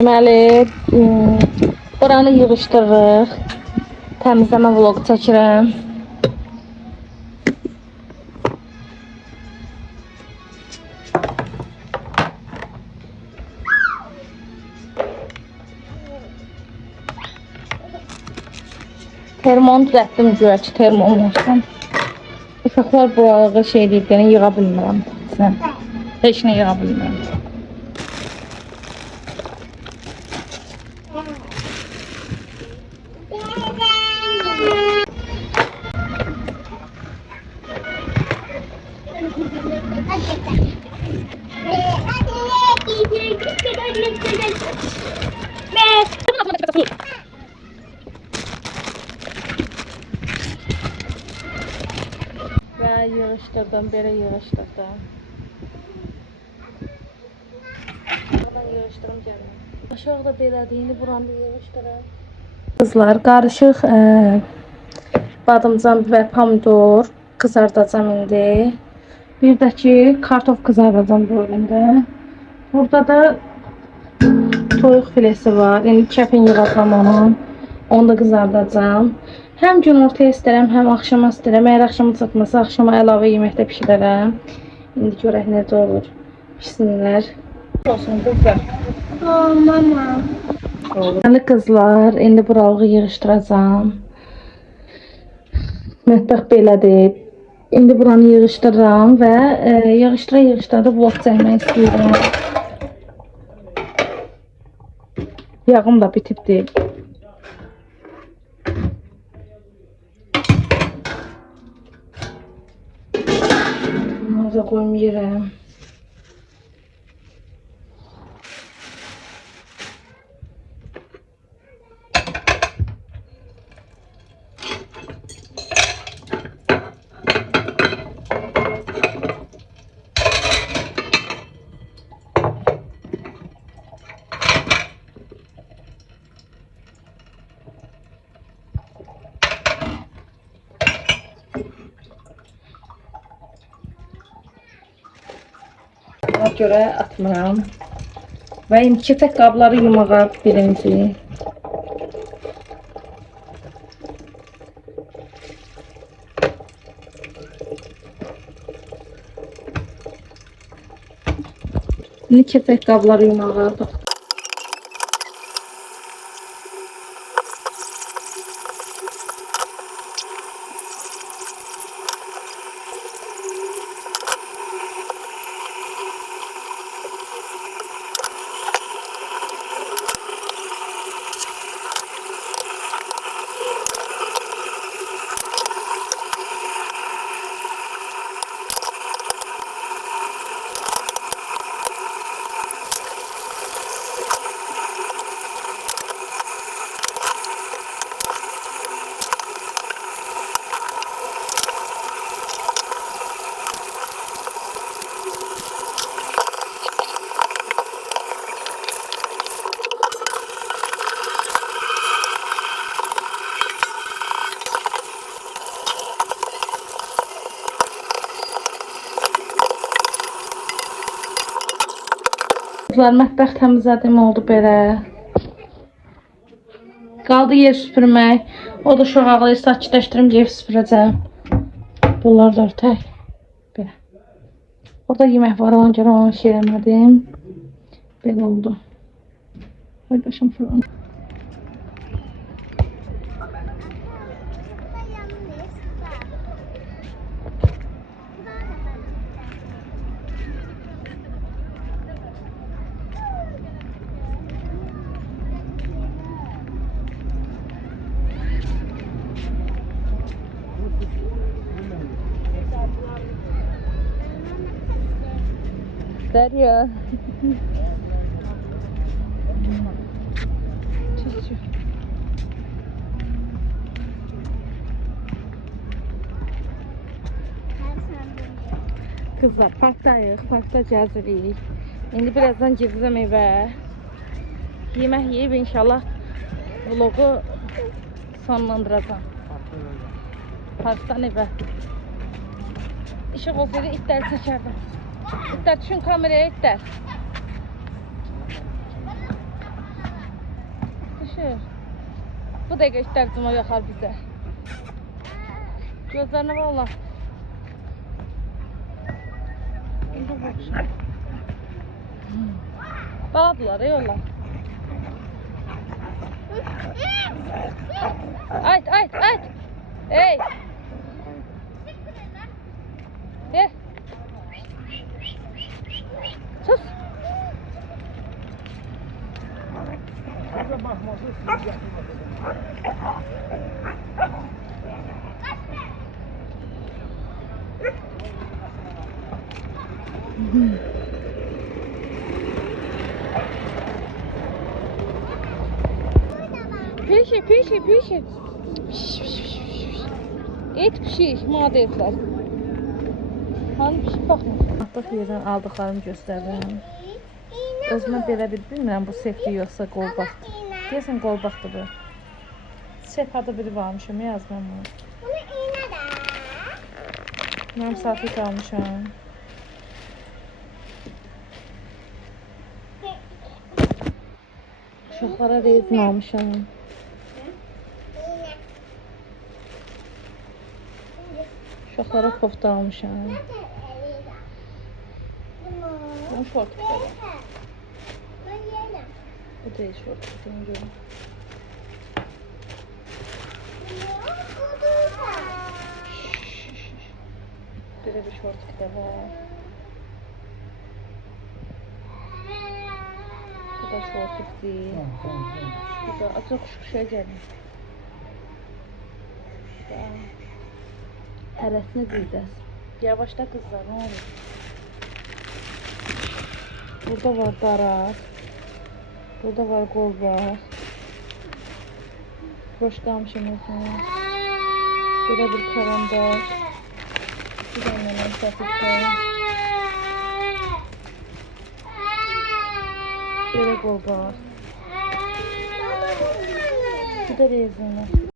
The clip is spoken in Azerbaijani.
Deməli, buranı yığışdırırıq. Təmizləmə vlogu çəkirəm. Termonu düzəltdim güya ki, termon olsun. Uşaqlar buralığı şey deyib, yəni yığa bilmirəm. Heç nə yığa bilmirəm. Və yığışdırdım, belə yığışdırdım. Buradan yığışdırım gəlməm. Aşağıda belədir, indi buranı yığışdırım. Kızlar, qarışıq badımcan və pomidor qızardacam indi. Bir də ki, kartof qızardacam bölümdə. Burada da toyuq filesi var. İndi kəpin yığacam onu. Onu da qızardacam. Həm gün ortaya istərəm, həm axşama istərəm. Əgər axşama çatmasa, axşama əlavə yeməkdə pişirərəm. İndi görək necə olur. Pişsinlər. Olsun qızlar. Mama. Yəni qızlar, indi buralığı yığışdıracam. Mətbəx belədir. İndi buranı yığışdırıram və yığışdıra da vlog çəkmək istəyirəm. Yağım da bitibdir. Bunları qoyum yerəm. Ona görə atmıram. Və indi keçək qabları yumağa birinci. İndi keçək qabları yumağa. Mətbəx təmizlədim, oldu belə. Qaldı yer süpürmək. O da uşaq ağlayır, sakitləşdirim, yer süpürəcəm. Bunlar da örtək. Belə. Orada yemək var, ona görə onu şey eləmədim. Belə oldu. Hay başım fırlanır. Derya. Kızlar, parktayıq, parkta gəzirik. İndi birazdan gedəcəm evə. Yemək yeyib inşallah vlogu sonlandıracağım. Parkdan evə. İşıq olsaydı itləri çəkərdim. İtlər düşün kameraya, itlər. Yaxşı. Bu dəqiqə işlərcimə yaxar bizə. Gözlərinə valla. Baladılar yolla. Ayt. Ey. Ver. Sus. Pişi. Et pişir, madetler. Hani pişir baxın. Artıq yerdən aldıqlarımı göstərirəm. Özümə belə bilmirəm bu sefdir yoxsa qolbaqdır. Deyəsən qolbaqdır bu. Sef adı biri varmışım, yazmam bunu. Bunu iğne de. Mən safit almışam. Uşaqlara rezin almışam. İğne. Uşaqlara kofta almışam. Bu şort bir de. Bu değil şort. Böyle bir şort bir de var. Bu da şort değil. Bu da çok şu şey gelmiş. Hərəsini bildirəz. Yavaşla kızlar, ne olur? Burada var darak. Burada var qolbaq. Roşka almışım özümə. Belə bir karandaş. Bir de məndən səfirdə. Belə qolbaq. Bir de rezinlər.